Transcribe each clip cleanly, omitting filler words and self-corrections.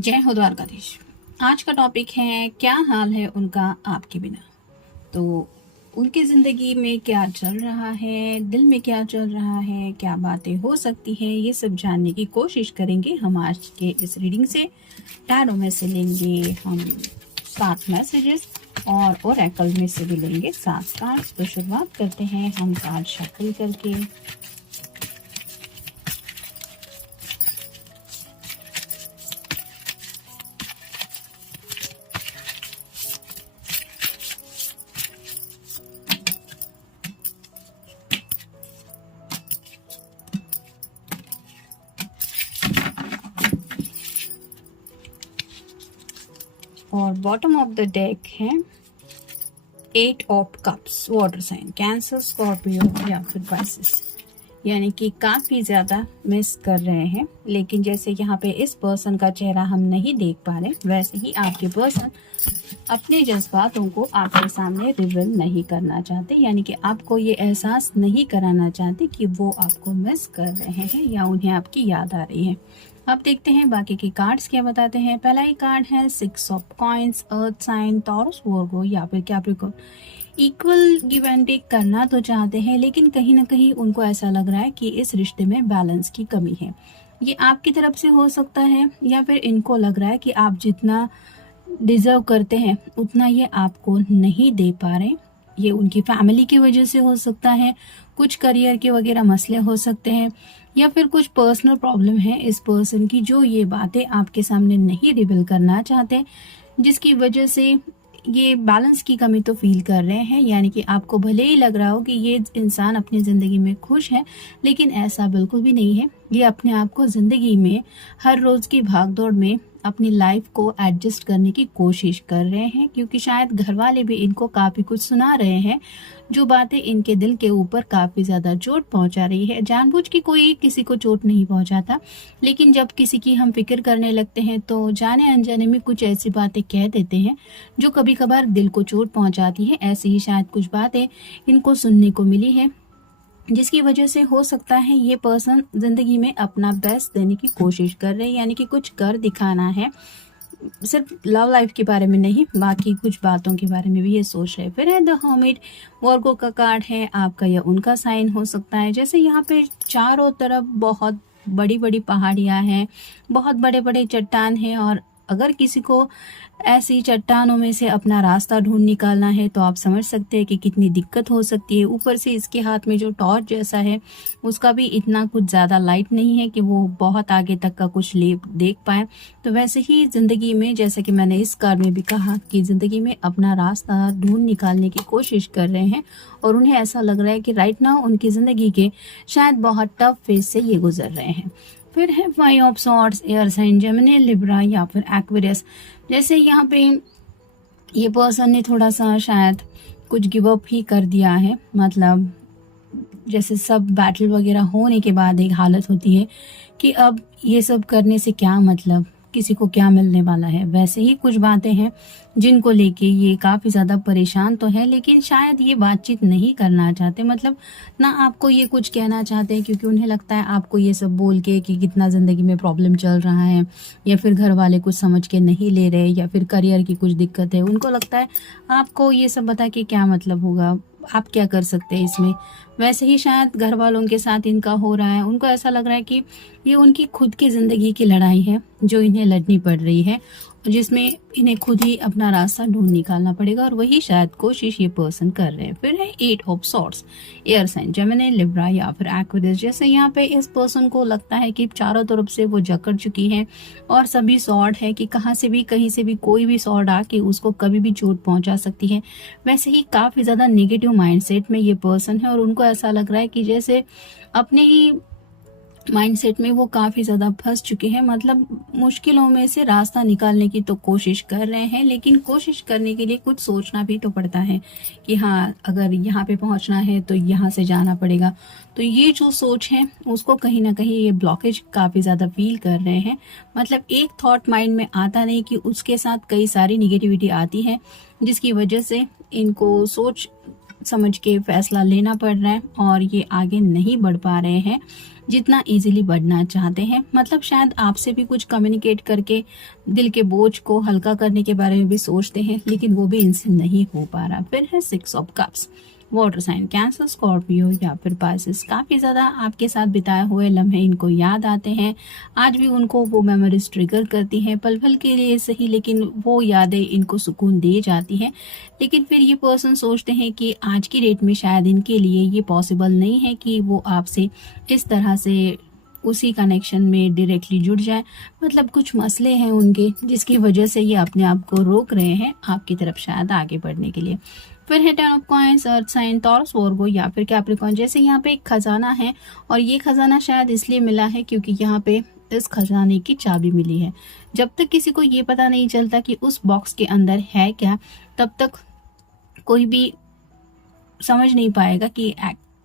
जय हो द्वारकाधीश। आज का टॉपिक है क्या हाल है उनका आपके बिना। तो उनकी ज़िंदगी में क्या चल रहा है, दिल में क्या चल रहा है, क्या बातें हो सकती है, ये सब जानने की कोशिश करेंगे हम आज के इस रीडिंग से। टैरो में से लेंगे हम 7 मैसेजेस और ओरेकल में से भी लेंगे 7 कार्ड्स। तो शुरुआत करते हैं हम कार्ड शफल करके। और बॉटम ऑफ द डेक है 8 of cups, water sign, Cancer, Scorpio या फिर पाइसेस। यानी कि काफ़ी ज़्यादा मिस कर रहे हैं, लेकिन जैसे यहाँ पे इस पर्सन का चेहरा हम नहीं देख पा रहे, वैसे ही आपके पर्सन अपने जज्बातों को आपके सामने रिवील नहीं करना चाहते। यानी कि आपको ये एहसास नहीं कराना चाहते कि वो आपको मिस कर रहे हैं या उन्हें आपकी याद आ रही है। अब देखते हैं बाकी के कार्ड्स क्या बताते हैं। पहला ही कार्ड है 6 of coins, earth sign, Taurus, Virgo या फिर Capricorn. Equal give and take करना तो चाहते हैं, लेकिन कहीं ना कहीं उनको ऐसा लग रहा है कि इस रिश्ते में बैलेंस की कमी है। ये आपकी तरफ से हो सकता है या फिर इनको लग रहा है कि आप जितना डिजर्व करते हैं उतना ये आपको नहीं दे पा रहे। ये उनकी फैमिली की वजह से हो सकता है, कुछ करियर के वगैरह मसले हो सकते हैं, या फिर कुछ पर्सनल प्रॉब्लम है इस पर्सन की जो ये बातें आपके सामने नहीं रिवील करना चाहते, जिसकी वजह से ये बैलेंस की कमी तो फील कर रहे हैं। यानी कि आपको भले ही लग रहा हो कि ये इंसान अपनी ज़िंदगी में खुश है, लेकिन ऐसा बिल्कुल भी नहीं है। ये अपने आप को ज़िंदगी में हर रोज़ की भागदौड़ में अपनी लाइफ को एडजस्ट करने की कोशिश कर रहे हैं, क्योंकि शायद घर वाले भी इनको काफ़ी कुछ सुना रहे हैं जो बातें इनके दिल के ऊपर काफ़ी ज़्यादा चोट पहुंचा रही है। जानबूझ के कोई किसी को चोट नहीं पहुंचाता, लेकिन जब किसी की हम फिक्र करने लगते हैं तो जाने अनजाने में कुछ ऐसी बातें कह देते हैं जो कभी कभार दिल को चोट पहुंचाती है। ऐसे ही शायद कुछ बातें इनको सुनने को मिली है, जिसकी वजह से हो सकता है ये पर्सन जिंदगी में अपना बेस्ट देने की कोशिश कर रहे हैं। यानी कि कुछ कर दिखाना है, सिर्फ लव लाइफ के बारे में नहीं, बाकी कुछ बातों के बारे में भी ये सोच रहे हैं। फिर है द हर्मिट, वर्गो का कार्ड है, आपका या उनका साइन हो सकता है। जैसे यहाँ पे चारों तरफ बहुत बड़ी बड़ी पहाड़ियाँ हैं, बहुत बड़े बड़े चट्टान हैं, और अगर किसी को ऐसी चट्टानों में से अपना रास्ता ढूंढ निकालना है तो आप समझ सकते हैं कि कितनी दिक्कत हो सकती है। ऊपर से इसके हाथ में जो टॉर्च जैसा है उसका भी इतना कुछ ज़्यादा लाइट नहीं है कि वो बहुत आगे तक का कुछ ले देख पाए। तो वैसे ही ज़िंदगी में, जैसे कि मैंने इस कार्ड में भी कहा, कि ज़िंदगी में अपना रास्ता ढूंढ निकालने की कोशिश कर रहे हैं, और उन्हें ऐसा लग रहा है कि राइट नाउ उनकी ज़िंदगी के शायद बहुत टफ फेज से ये गुजर रहे हैं। फिर है 5 of swords, air sign, Gemini, Libra या फिर एक्वेरियस। जैसे यहाँ पे ये पर्सन ने थोड़ा सा शायद कुछ गिव अप ही कर दिया है। मतलब जैसे सब बैटल वगैरह होने के बाद एक हालत होती है कि अब ये सब करने से क्या मतलब, किसी को क्या मिलने वाला है। वैसे ही कुछ बातें हैं जिनको लेके ये काफ़ी ज़्यादा परेशान तो है, लेकिन शायद ये बातचीत नहीं करना चाहते। मतलब ना आपको ये कुछ कहना चाहते हैं, क्योंकि उन्हें लगता है आपको ये सब बोल के कि कितना ज़िंदगी में प्रॉब्लम चल रहा है, या फिर घर वाले कुछ समझ के नहीं ले रहे, या फिर करियर की कुछ दिक्कत है। उनको लगता है आपको ये सब बता के क्या मतलब होगा, आप क्या कर सकते हैं इसमें। वैसे ही शायद घर वालों के साथ इनका हो रहा है। उनको ऐसा लग रहा है कि ये उनकी खुद की ज़िंदगी की लड़ाई है जो इन्हें लड़नी पड़ रही है, जिसमें इन्हें खुद ही अपना रास्ता ढूंढ निकालना पड़ेगा, और वही शायद कोशिश ये पर्सन कर रहे हैं। फिर है 8 of swords, air sign, Gemini, Libra या फिर एक्वेरियस। जैसे यहाँ पे इस पर्सन को लगता है कि चारों तरफ से वो जकड़ चुकी हैं और सभी सॉर्ड है कि कहाँ से भी, कहीं से भी कोई भी सॉर्ड आके उसको कभी भी चोट पहुंचा सकती है। वैसे ही काफ़ी ज़्यादा नेगेटिव माइंडसेट में ये पर्सन है, और उनको ऐसा लग रहा है कि जैसे अपने ही माइंडसेट में वो काफ़ी ज़्यादा फंस चुके हैं। मतलब मुश्किलों में से रास्ता निकालने की तो कोशिश कर रहे हैं, लेकिन कोशिश करने के लिए कुछ सोचना भी तो पड़ता है कि हाँ, अगर यहाँ पे पहुँचना है तो यहाँ से जाना पड़ेगा। तो ये जो सोच है उसको कहीं ना कहीं ये ब्लॉकेज काफ़ी ज़्यादा फील कर रहे हैं। मतलब एक थॉट माइंड में आता नहीं कि उसके साथ कई सारी निगेटिविटी आती है, जिसकी वजह से इनको सोच समझ के फैसला लेना पड़ रहा है और ये आगे नहीं बढ़ पा रहे हैं जितना इजीली बढ़ना चाहते हैं। मतलब शायद आपसे भी कुछ कम्युनिकेट करके दिल के बोझ को हल्का करने के बारे में भी सोचते हैं, लेकिन वो भी इनसे नहीं हो पा रहा। फिर है 6 of cups, water sign, Cancer, Scorpio या फिर पाइसेस। काफी ज्यादा आपके साथ बिताए हुए लम्हे इनको याद आते हैं, आज भी उनको वो मेमोरीज ट्रिगर करती हैं, पल पल के लिए सही, लेकिन वो यादें इनको सुकून दे जाती हैं। लेकिन फिर ये पर्सन सोचते हैं कि आज की डेट में शायद इनके लिए ये पॉसिबल नहीं है कि वो आपसे इस तरह से उसी कनेक्शन में डायरेक्टली जुड़ जाए। मतलब कुछ मसले हैं उनके जिसकी वजह से ये अपने आप को रोक रहे हैं आपकी तरफ शायद आगे बढ़ने के लिए। फिर है 10 of coins, earth sign, Taurus, Virgo या फिर कैप्रिकॉर्न। जैसे यहाँ पे एक खजाना है और ये खजाना शायद इसलिए मिला है क्योंकि यहाँ पे इस खजाने की चाबी मिली है। जब तक किसी को ये पता नहीं चलता कि उस बॉक्स के अंदर है क्या, तब तक कोई भी समझ नहीं पाएगा कि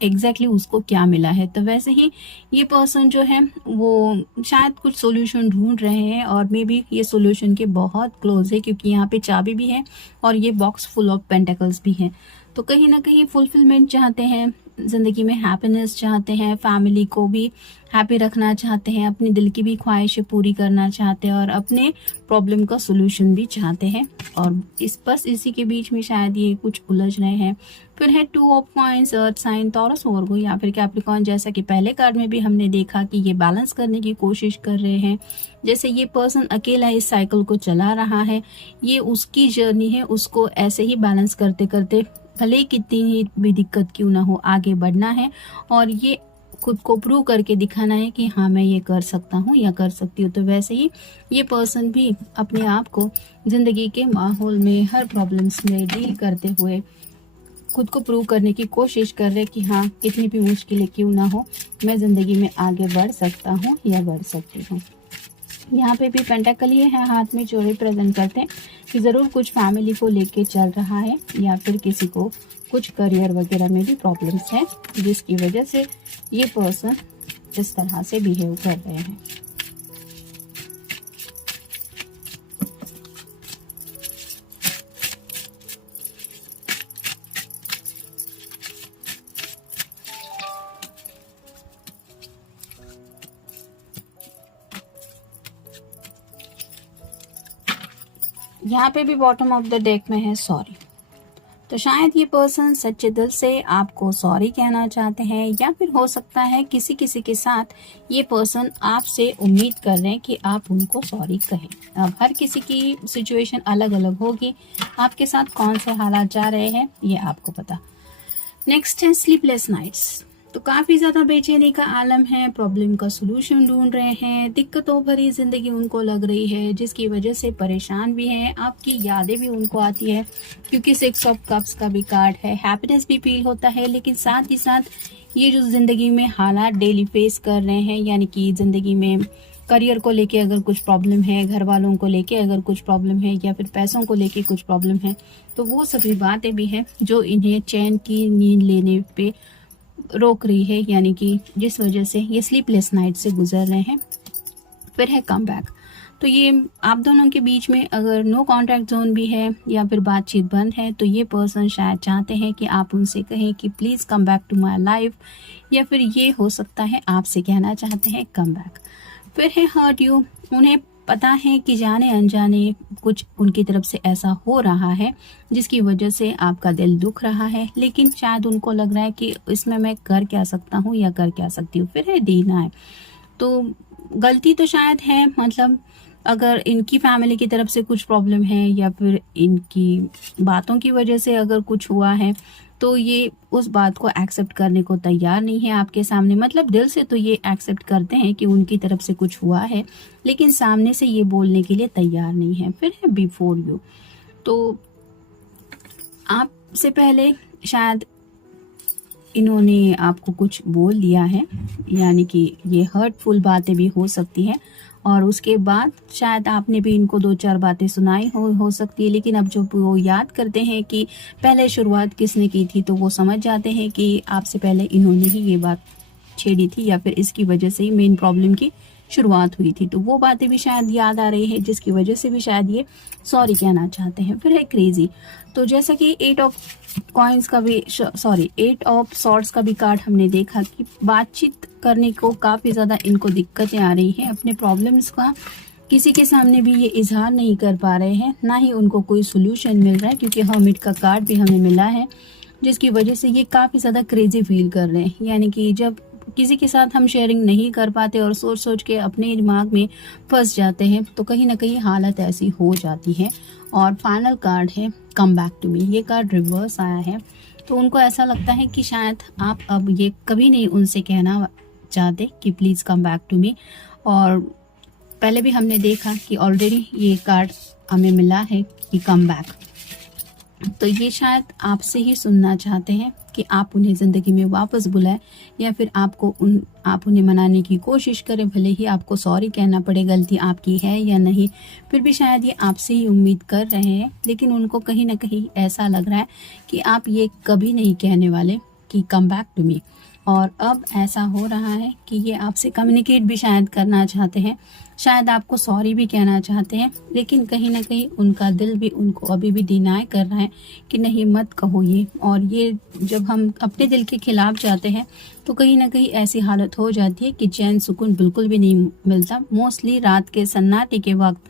एग्जैक्टली उसको क्या मिला है। तो वैसे ही ये पर्सन जो है वो शायद कुछ सॉल्यूशन ढूंढ रहे हैं और मे बी ये सॉल्यूशन के बहुत क्लोज है, क्योंकि यहाँ पे चाबी भी है और ये बॉक्स फुल ऑफ पेंटिकल्स भी है। तो कहीं ना कहीं फुलफिलमेंट चाहते हैं, जिंदगी में हैप्पीनेस चाहते हैं, फैमिली को भी हैप्पी रखना चाहते हैं, अपनी दिल की भी ख्वाहिशें पूरी करना चाहते हैं और अपने प्रॉब्लम का सोल्यूशन भी चाहते हैं। और इसी के बीच में शायद ये कुछ उलझ रहे हैं। फिर है 2 of coins, earth sign, Taurus, Virgo या फिर कैप्रिकॉर्न। जैसा कि पहले कार्ड में भी हमने देखा कि ये बैलेंस करने की कोशिश कर रहे हैं। जैसे ये पर्सन अकेला इस साइकिल को चला रहा है, ये उसकी जर्नी है, उसको ऐसे ही बैलेंस करते करते भले कितनी भी दिक्कत क्यों ना हो आगे बढ़ना है और ये खुद को प्रूव करके दिखाना है कि हाँ मैं ये कर सकता हूँ या कर सकती हूँ। तो वैसे ही ये पर्सन भी अपने आप को जिंदगी के माहौल में हर प्रॉब्लम्स में डील करते हुए खुद को प्रूव करने की कोशिश कर रहे कि हाँ कितनी भी मुश्किलें क्यों ना हो मैं जिंदगी में आगे बढ़ सकता हूँ या बढ़ सकती हूँ। यहाँ पे भी पेंटाकल ही है हाथ में, जो रिप्रेजेंट करते हैं कि ज़रूर कुछ फैमिली को लेके चल रहा है या फिर किसी को कुछ करियर वगैरह में भी प्रॉब्लम्स है जिसकी वजह से ये पर्सन इस तरह से बिहेव कर रहे हैं। यहाँ पे भी बॉटम ऑफ द डेक में है सॉरी। तो शायद ये पर्सन सच्चे दिल से आपको सॉरी कहना चाहते हैं या फिर हो सकता है किसी किसी के साथ ये पर्सन आपसे उम्मीद कर रहे हैं कि आप उनको सॉरी कहें। अब हर किसी की सिचुएशन अलग अलग होगी, आपके साथ कौन से हालात जा रहे हैं ये आपको पता। नेक्स्ट है स्लीपलेस नाइट्स। तो काफी ज्यादा बेचैनी का आलम है, प्रॉब्लम का सोल्यूशन ढूंढ रहे हैं, दिक्कतों भरी जिंदगी उनको लग रही है जिसकी वजह से परेशान भी हैं, आपकी यादें भी उनको आती है क्योंकि 6 ऑफ कप्स का भी कार्ड है। हैप्पीनेस भी फील होता है, लेकिन साथ ही साथ ये जो जिंदगी में हालात डेली फेस कर रहे हैं, यानी कि जिंदगी में करियर को लेके अगर कुछ प्रॉब्लम है, घर वालों को लेके अगर कुछ प्रॉब्लम है या फिर पैसों को लेके कुछ प्रॉब्लम है, तो वो सभी बातें भी हैं जो इन्हें चैन की नींद लेने पे रोक रही है, यानी कि जिस वजह से ये स्लीपलेस नाइट से गुजर रहे हैं। फिर है कम बैक। तो ये आप दोनों के बीच में अगर नो कॉन्टैक्ट जोन भी है या फिर बातचीत बंद है, तो ये पर्सन शायद चाहते हैं कि आप उनसे कहें कि please come back to my life, या फिर ये हो सकता है आपसे कहना चाहते हैं कम बैक। फिर है हर्ट यू। उन्हें पता है कि जाने अनजाने कुछ उनकी तरफ से ऐसा हो रहा है जिसकी वजह से आपका दिल दुख रहा है, लेकिन शायद उनको लग रहा है कि इसमें मैं कर क्या सकता हूँ या कर क्या सकती हूँ। फिर है देना है। तो गलती तो शायद है, मतलब अगर इनकी फैमिली की तरफ से कुछ प्रॉब्लम है या फिर इनकी बातों की वजह से अगर कुछ हुआ है, तो ये उस बात को एक्सेप्ट करने को तैयार नहीं है आपके सामने। मतलब दिल से तो ये एक्सेप्ट करते हैं कि उनकी तरफ से कुछ हुआ है, लेकिन सामने से ये बोलने के लिए तैयार नहीं है। फिर है बिफोर यू। तो आपसे पहले शायद इन्होंने आपको कुछ बोल दिया है, यानी कि ये हर्टफुल बातें भी हो सकती है, और उसके बाद शायद आपने भी इनको 2-4 बातें सुनाई हो सकती है, लेकिन अब जब वो याद करते हैं कि पहले शुरुआत किसने की थी, तो वो समझ जाते हैं कि आपसे पहले इन्होंने ही ये बात छेड़ी थी या फिर इसकी वजह से ही मेन प्रॉब्लम की शुरुआत हुई थी। तो वो बातें भी शायद याद आ रही है जिसकी वजह से भी शायद ये सॉरी कहना चाहते हैं। फिर है क्रेजी। तो जैसा कि 8 ऑफ कॉइन्स का भी, सॉरी 8 ऑफ सॉर्ड्स का भी कार्ड हमने देखा कि बातचीत करने को काफ़ी ज़्यादा इनको दिक्कतें आ रही हैं। अपने प्रॉब्लम्स का किसी के सामने भी ये इजहार नहीं कर पा रहे हैं, ना ही उनको कोई सोल्यूशन मिल रहा है, क्योंकि हर्मिट का कार्ड भी हमें मिला है, जिसकी वजह से ये काफ़ी ज़्यादा क्रेजी फील कर रहे हैं। यानी कि जब किसी के साथ हम शेयरिंग नहीं कर पाते और सोच सोच के अपने दिमाग में फंस जाते हैं, तो कहीं ना कहीं हालत ऐसी हो जाती है। और फाइनल कार्ड है कम बैक टू मी। ये कार्ड रिवर्स आया है, तो उनको ऐसा लगता है कि शायद आप अब ये कभी नहीं उनसे कहना चाहते कि please come back to me. और पहले भी हमने देखा कि ऑलरेडी ये कार्ड हमें मिला है कि कम बैक, तो ये शायद आपसे ही सुनना चाहते हैं कि आप उन्हें ज़िंदगी में वापस बुलाएं, या फिर आप उन्हें मनाने की कोशिश करें। भले ही आपको सॉरी कहना पड़े, गलती आपकी है या नहीं, फिर भी शायद ये आपसे ही उम्मीद कर रहे हैं, लेकिन उनको कहीं ना कहीं ऐसा लग रहा है कि आप ये कभी नहीं कहने वाले कि कम बैक टू मी। और अब ऐसा हो रहा है कि ये आपसे कम्युनिकेट भी शायद करना चाहते हैं, शायद आपको सॉरी भी कहना चाहते हैं, लेकिन कहीं ना कहीं उनका दिल भी उनको अभी भी डिनाई कर रहा है कि नहीं मत कहो ये। और ये जब हम अपने दिल के खिलाफ जाते हैं तो कहीं ना कहीं ऐसी हालत हो जाती है कि चैन सुकून बिल्कुल भी नहीं मिलता। मोस्टली रात के सन्नाटे के वक्त,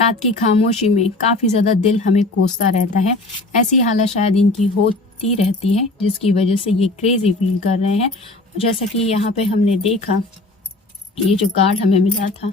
रात की खामोशी में काफ़ी ज़्यादा दिल हमें कोसता रहता है। ऐसी हालत शायद इनकी होती रहती है, जिसकी वजह से ये क्रेजी फील कर रहे हैं। जैसा कि यहाँ पे हमने देखा, ये जो कार्ड हमें मिला था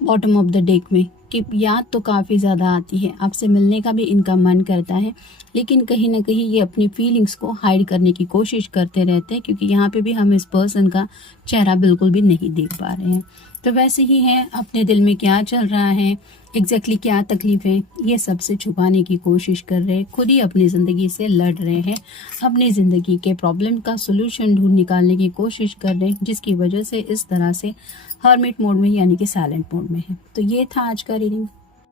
बॉटम ऑफ द डेक में, कि याद तो काफ़ी ज़्यादा आती है, आपसे मिलने का भी इनका मन करता है, लेकिन कहीं ना कहीं ये अपनी फीलिंग्स को हाइड करने की कोशिश करते रहते हैं, क्योंकि यहाँ पे भी हम इस पर्सन का चेहरा बिल्कुल भी नहीं देख पा रहे हैं। तो वैसे ही है, अपने दिल में क्या चल रहा है, एग्जैक्टली क्या तकलीफ है, ये सबसे छुपाने की कोशिश कर रहे हैं, खुद ही अपनी ज़िंदगी से लड़ रहे हैं, अपनी ज़िंदगी के प्रॉब्लम का सोल्यूशन ढूंढ निकालने की कोशिश कर रहे हैं, जिसकी वजह से इस तरह से हर्मिट मोड में यानी कि साइलेंट मोड में है। तो ये था आज का रीडिंग।